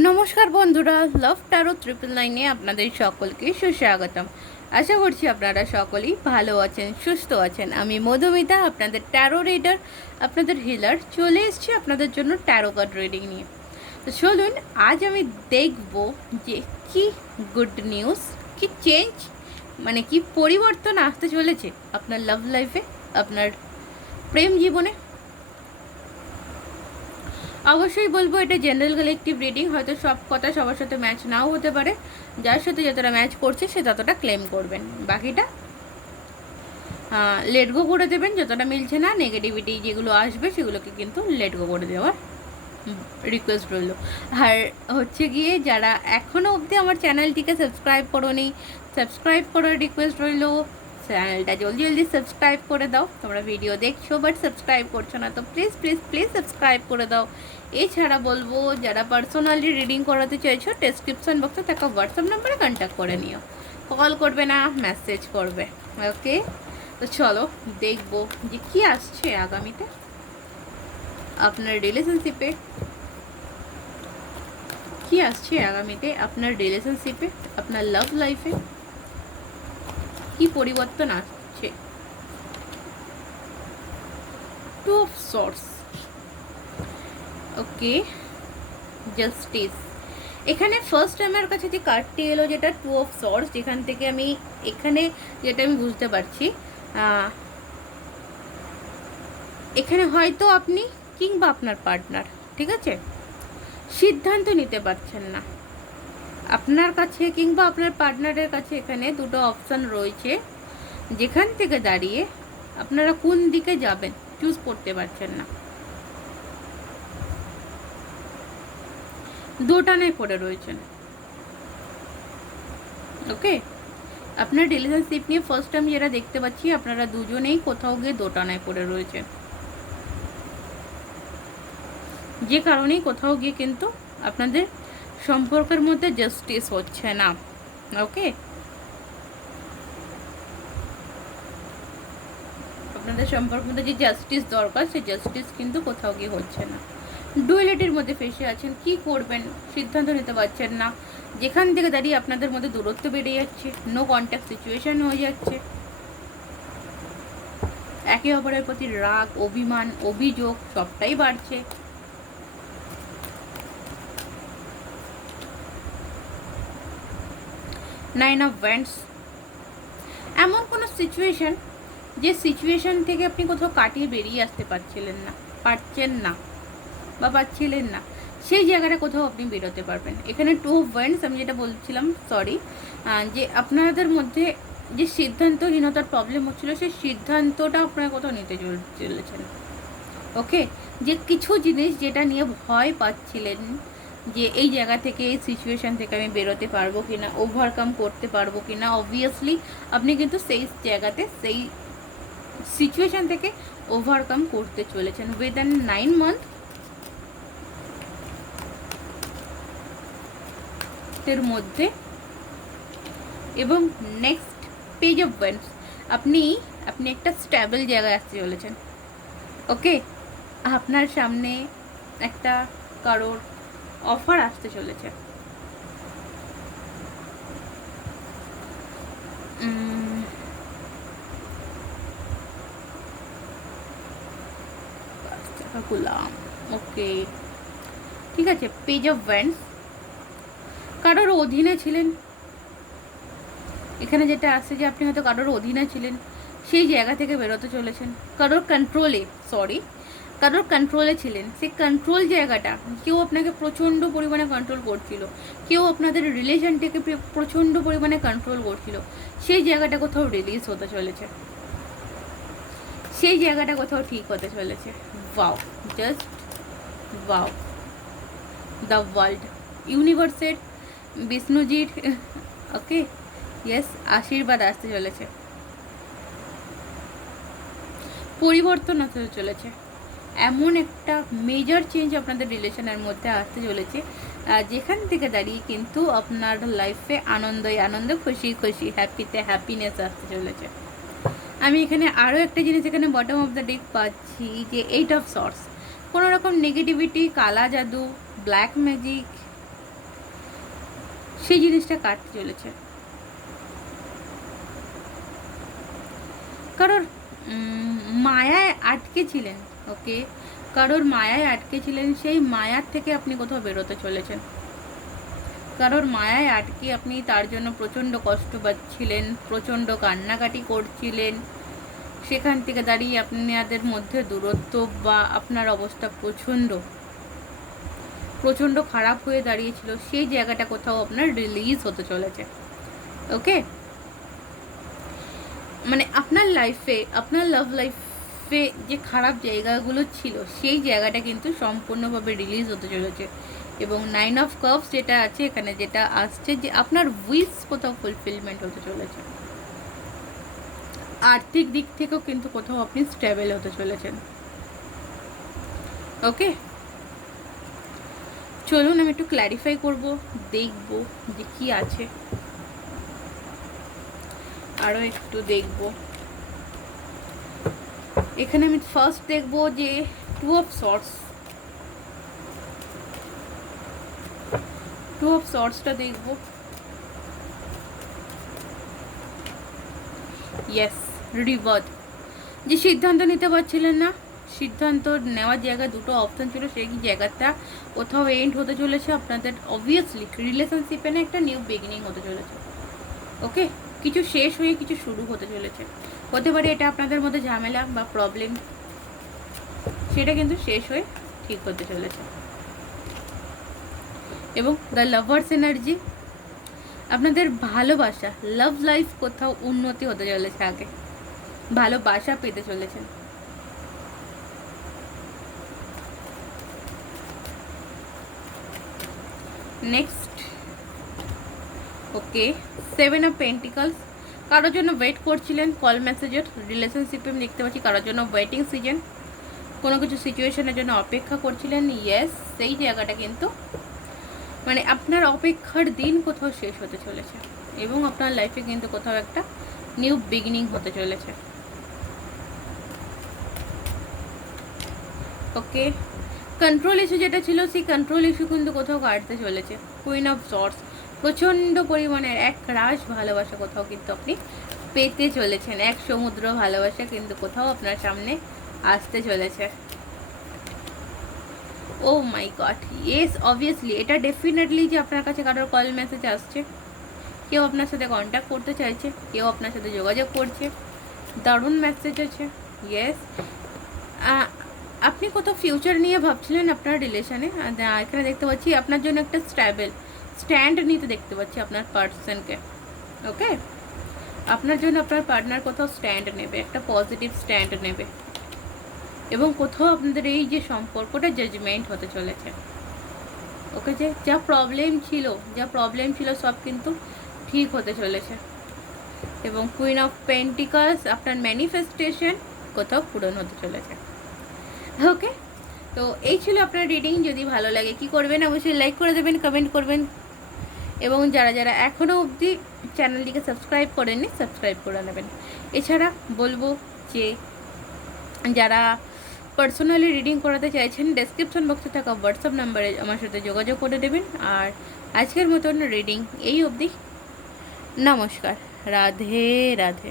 নমস্কার বন্ধুরা লাভ taro triple নাইনে আপনাদের সকলকে সুস্বাগতম। আশা করছি আপনারা সকলেই ভালো আছেন, সুস্থ আছেন। আমি মধুমিতা, আপনাদের ট্যারো রিডার আপনাদের হিলার চলে এসেছি আপনাদের জন্য ট্যারো কার্ড রিডিং নিয়ে। তো চলুন, আজ আমি দেখব যে কি গুড নিউজ কি চেঞ্জ মানে কি পরিবর্তন আসতে চলেছে আপনার লাভ লাইফে আপনার প্রেম জীবনে। অবশ্যই বলব, এটা জেনারেল কালেকটিভ রিডিং হয়তো সব কথা সবার সাথে ম্যাচ নাও হতে পারে। যার সাথে যতটা ম্যাচ করছে, সে ততটা ক্লেম করবেন। বাকিটা লেট গো করে দেবেন, যতটা মিলছে না নেগেটিভিটি যেগুলো আসবে, সেগুলোকে কিন্তু লেট গো করে দেওয়ার রিকোয়েস্ট রইল। আর হচ্ছে গিয়ে, যারা এখনও অবধি আমার চ্যানেলটিকে সাবস্ক্রাইব করোনি সাবস্ক্রাইব করার রিকোয়েস্ট রইল। চ্যানেলটা। জলদি জলদি সাবস্ক্রাইব করে দাও। তোমরা ভিডিও দেখছ বাট সাবস্ক্রাইব করছ না, তো প্লিজ প্লিজ প্লিজ সাবস্ক্রাইব করে দাও। এছাড়া বলব, যারা পার্সোনালি রিডিং করাতে চাইছো ডেসক্রিপশন বক্সে থাকা হোয়াটসঅ্যাপ নাম্বারে কন্ট্যাক্ট করে নিও। কল করবে না মেসেজ করবে। ওকে তো চলো, দেখব যে কি আসছে আগামীতে আপনার রিলেশনশিপে কি আসছে আগামীতে আপনার রিলেশনশিপে আপনার লাভ লাইফে কি পরিবর্তন আসছে? টু অফ সর্স ওকে জাস্টিস এখানে ফার্স্ট আমার কাছে যে কার্ডটি এলো, যেটা টু অফ সর্স যেখান থেকে আমি, এখানে যেটা আমি বুঝতে পারছি এখানে হয়তো আপনি কিংবা আপনার পার্টনার ঠিক আছে? সিদ্ধান্ত নিতে পারছেন না। আপনার কাছে কিংবা আপনার পার্টনারের কাছে এখানে দুটো অপশান রয়েছে। যেখান থেকে দাঁড়িয়ে আপনারা কোন দিকে যাবেন চুজ করতে পারছেন না। দোটানায় পড়ে রয়েছেন। ওকে? আপনার রিলেশনশিপ নিয়ে ফার্স্ট টাইম যেটা দেখতে পাচ্ছি, আপনারা দুজনেই কোথাও গিয়ে দোটানায় পড়ে রয়েছেন। যে কারণেই কোথাও গিয়ে কিন্তু আপনাদের সম্পর্কের মধ্যে জাস্টিস হচ্ছে না ওকে আপনাদের সম্পর্কের মধ্যে যে জাস্টিস দরকার, সেই জাস্টিস কিন্তু কোথাও গিয়ে হচ্ছে না। ডুয়েলিটির মধ্যে ফেসে আছেন, কি করবেন? সিদ্ধান্ত নিতে পারছেন না। যেখান থেকে দাঁড়িয়ে আপনাদের মধ্যে দূরত্ব বেড়ে যাচ্ছে নো কন্ট্যাক্ট সিচুয়েশন হয়ে যাচ্ছে। একে অপরের প্রতি রাগ, অভিমান, অভিযোগ সবটাই বাড়ছে। নাইন অফ ব্যান্ডস এমন কোনো সিচুয়েশন যে সিচুয়েশন থেকে আপনি কোথাও কাটিয়ে বেরিয়ে আসতে পারছিলেন না, পারছেন না বা পাচ্ছিলেন না, সেই জায়গাটা কোথাও আপনি বেরোতে পারবেন। এখানে টু ওয়েন্স আমি যেটা বলছিলাম সরি যে আপনাদের মধ্যে যে সিদ্ধান্তহীনতার প্রবলেম হচ্ছিল, সেই সিদ্ধান্তটা আপনারা কোথাও নিতে চল- চলেছেন। ওকে যে কিছু জিনিস যেটা নিয়ে ভয় পাচ্ছিলেন যে এই জায়গা থেকে, এই সিচুয়েশন থেকে আমি বেরোতে পারব কি না ওভারকাম করতে পারব কি না অবভিয়াসলি আপনি কিন্তু সেই জায়গাতে, সেই সিচুয়েশন থেকে ওভারকাম করতে চলেছেন। উইথ অ্যান নাইন মান্থ এর মধ্যে এবং নেক্সট পেজ অফ ওয়েন্স আপনি আপনি একটা স্ট্যাবল জায়গায় আসতে চলেছেন। ওকে আপনার সামনে একটা কারোর অফার আসতে চলেছে। ওকে। ঠিক আছে, পেজ অফ ভ্যান্স কারোর অধীনে ছিলেন, এখানে যেটা আসছে যে আপনি হয়তো কারোর অধীনে ছিলেন, সেই জায়গা থেকে বেরোতে চলেছেন। কারোর কন্ট্রোলে সরি কারোর কন্ট্রোলে ছিলেন। সেই কন্ট্রোল জায়গাটা কেউ আপনাকে প্রচণ্ড পরিমাণে কন্ট্রোল করছিল। কেউ আপনাদের রিলেশনটাকে প্র- প্রচণ্ড পরিমাণে কন্ট্রোল করছিল। সেই জায়গাটা কোথাও রিলিজ হতে চলেছে। সেই জায়গাটা কোথাও ঠিক হতে চলেছে। Wow just wow the world ইউনিভার্সের বিষ্ণুজির ওকে ইয়েস আশীর্বাদ আসতে চলেছে। পরিবর্তন হতে চলেছে। এমন একটা মেজর চেঞ্জ আপনাদের রিলেশনের মধ্যে আসতে চলেছে যেখান থেকে দাঁড়িয়ে কিন্তু আপনার লাইফে আনন্দই আনন্দ, খুশি খুশি হ্যাপিতে হ্যাপিনেস আসতে চলেছে। আমি এখানে আরও একটা জিনিস এখানে বটম অফ দ্য ডেক পাচ্ছি যে এইট অফ সর্টস কোনো রকম নেগেটিভিটি কালা জাদু ব্ল্যাক ম্যাজিক সেই জিনিসটা কাটতে চলেছে। কারোর মায়ায় আটকে ছিলেন। ওকে? কারোর মায়ায় আটকে ছিলেন সেই মায়ার থেকে আপনি কোথাও বেরোতে চলেছেন। কারোর মায়ায় আটকে আপনি তার জন্য প্রচণ্ড কষ্ট পাচ্ছিলেন, প্রচণ্ড কান্নাকাটি করছিলেন। সেখান থেকে দাঁড়িয়ে আপনাদের মধ্যে দূরত্ব বা আপনার অবস্থা প্রচণ্ড প্রচণ্ড খারাপ হয়ে দাঁড়িয়েছিল, সেই জায়গাটা কোথাও আপনার রিলিজ হতে চলেছে। ওকে? মানে আপনার লাইফে আপনার লাভ লাইফে যে খারাপ জায়গাগুলো ছিল, সেই জায়গাটা কিন্তু সম্পূর্ণভাবে রিলিজ হতে চলেছে। এবং নাইন অফ কাপস যেটা আছে এখানে যেটা আসছে যে, আপনার উইস কোথাও ফুলফিলমেন্ট হতে চলেছে। আর্থিক দিক থেকেও কিন্তু কোথাও আপনি স্টেবল হতে চলেছেন। ওকে চলুন আমি একটু ক্ল্যারিফাই করব, দেখব যে কি আছে। আরও একটু দেখব। এখানে আমি ফার্স্ট দেখব যে two of swords two of সর্টসটা দেখব। ইয়েস রিভার্ট যে সিদ্ধান্ত নিতে পারছিলেন না, সিদ্ধান্ত নেওয়ার জায়গায় দুটো অপশন ছিল, সেই জায়গাটা কোথাও এন্ড হতে চলেছে। আপনাদের অবভিয়াসলি রিলেশনশিপে না একটা নিউ বিগিনিং হতে চলেছে। ওকে কিছু শেষ হয়ে কিছু শুরু হতে চলেছে। হতে পারে এটা আপনাদের মধ্যে ঝামেলা বা প্রবলেম সেটা কিন্তু শেষ হয়ে ঠিক হতে চলেছে। এবং দ্য লাভার্স এনার্জি আপনাদের ভালোবাসা লাভ লাইফ কোথাও উন্নতি হতে চলেছে আগে। ভালোবাসা পেতে চলেছেন next okay seven of pentacles কারোর জন্য ওয়েট করছিলেন কল মেসেজের রিলেশনশিপে আমি দেখতে পাচ্ছি কারোর জন্য ওয়েটিং সিজন কোনো কিছু সিচুয়েশনের জন্য অপেক্ষা করছিলেন ইয়েস সেই জায়গাটা কিন্তু মানে আপনার অপেক্ষার দিন কোথাও শেষ হতে চলেছে এবং আপনার লাইফে কিন্তু কোথাও একটা নিউ বিগিনিং হতে চলেছে। ওকে কন্ট্রোল ইস্যু যেটা ছিল, সেই কন্ট্রোল ইস্যু কিন্তু কোথাও কাটতে চলেছে। কুইন অফ সর্টস প্রচণ্ড পরিমাণের এক রাশ ভালোবাসা কোথাও কিন্তু আপনি পেতে চলেছেন। এক সমুদ্র ভালোবাসা কিন্তু কোথাও আপনার সামনে আসতে চলেছে। Oh my god yes obviously এটা ডেফিনেটলি যে আপনার কাছে কারোর কল মেসেজ আসছে। কেউ আপনার সাথে কন্ট্যাক্ট করতে চাইছে, কেউ আপনার সাথে যোগাযোগ করছে, দারুণ মেসেজ আছে ইয়েস আপনি কোথাও ফিউচার নিয়ে ভাবছিলেন আপনার রিলেশনে এখানে দেখতে পাচ্ছি আপনার জন্য একটা স্ট্যাবেল স্ট্যান্ড নিতে দেখতে পাচ্ছি আপনার পার্সনকে, ওকে? আপনার জন্য আপনার পার্টনার কোথাও স্ট্যান্ড নেবে, একটা পজিটিভ স্ট্যান্ড নেবে। এবং কোথাও আপনাদের এই যে সম্পর্কটা জাজমেন্ট হতে চলেছে, ওকে যে, যা প্রবলেম ছিল, যা প্রবলেম ছিল সব কিন্তু ঠিক হতে চলেছে। এবং কুইন অফ পেন্টিকাস আপনার ম্যানিফেস্টেশন কোথাও পূরণ হতে চলেছে। ওকে? তো এই ছিল আপনার রিডিং যদি ভালো লাগে কি করবেন, অবশ্যই লাইক করে দেবেন কমেন্ট করবেন। এবং যারা যারা এখনও অবধি চ্যানেলটিকে সাবস্ক্রাইব করেননি, সাবস্ক্রাইব করে নেবেন। এছাড়া বলব যে যারা পার্সোনালি রিডিং করাতে চাইছেন ডেসক্রিপশন বক্সে থাকা হোয়াটসঅ্যাপ নাম্বারে আমার সাথে যোগাযোগ করে দেবেন। আর আজকের মতন রিডিং এই অবধি। নমস্কার। রাধে রাধে।